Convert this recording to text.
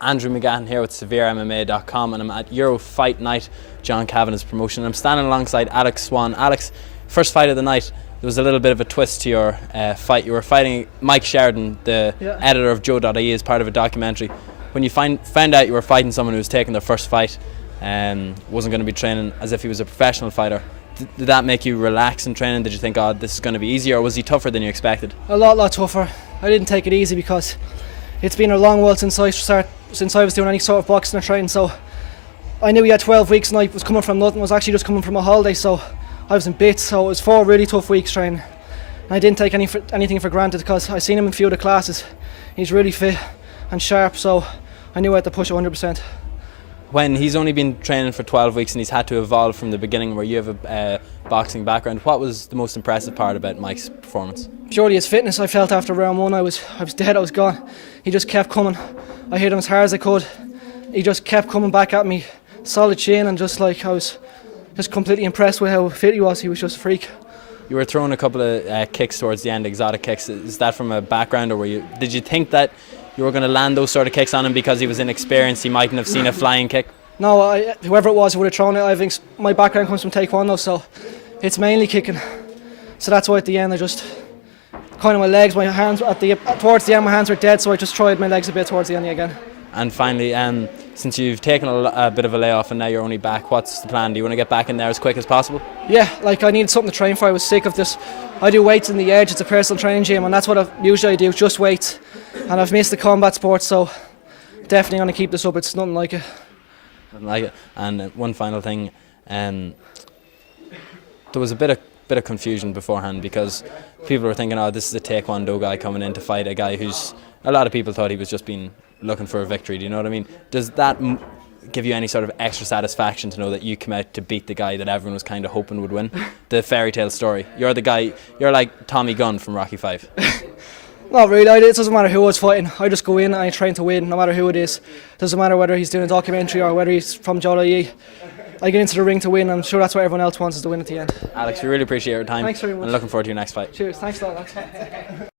Andrew McGahan here with SevereMMA.com, and I'm at Euro Fight Night, John Kavanagh's promotion. I'm standing alongside Alex Swan. Alex, first fight of the night, there was a little bit of a twist to your fight. You were fighting Mike Sheridan, the editor of Joe.ie, as part of a documentary. When you found out you were fighting someone who was taking their first fight and wasn't going to be training as if he was a professional fighter, did that make you relax in training? Did you think, oh, this is going to be easier, or was he tougher than you expected? A lot tougher. I didn't take it easy because it's been a long while since I was doing any sort of boxing or training, so I knew he had 12 weeks and I was coming from nothing. I was actually just coming from a holiday, so I was in bits, so it was 4 really tough weeks training. And I didn't take anything for granted because I seen him in a few of the classes. He's really fit and sharp, so I knew I had to push 100%. When he's only been training for 12 weeks and he's had to evolve from the beginning, where you have a boxing background, what was the most impressive part about Mike's performance? Purely his fitness. I felt after round 1 I was dead, I was gone. He just kept coming. I hit him as hard as I could. He just kept coming back at me, solid chin, and just like I was just completely impressed with how fit he was. He was just a freak. You were throwing a couple of kicks towards the end, exotic kicks. Is that from a background, or did you think that you were going to land those sort of kicks on him because he was inexperienced? He mightn't have seen a flying kick. No, whoever it was who would have thrown it, I think my background comes from taekwondo, so it's mainly kicking. So that's why at the end I just kind of my legs, my hands towards the end my hands were dead, so I just tried my legs a bit towards the end again. And finally, since you've taken a bit of a layoff and now you're only back, what's the plan? Do you want to get back in there as quick as possible? Yeah, like I needed something to train for. I was sick of this. I do weights in the Edge. It's a personal training gym, and that's what I usually do, just weights. And I've missed the combat sports, so definitely going to keep this up. It's nothing like it. And one final thing, there was a bit of confusion beforehand because people were thinking, oh, this is a taekwondo guy coming in to fight a guy who's, a lot of people thought he was just looking for a victory. Do you know what I mean? Does that give you any sort of extra satisfaction to know that you come out to beat the guy that everyone was kind of hoping would win? The fairy tale story. You're the guy, you're like Tommy Gunn from Rocky 5. Not really. It doesn't matter who I was fighting. I just go in and I train to win, no matter who it is. Doesn't matter whether he's doing a documentary or whether he's from Joe.ie. I get into the ring to win. I'm sure that's what everyone else wants, is to win at the end. Alex, we really appreciate your time. Thanks very much. And looking forward to your next fight. Cheers. Thanks a lot, Alex.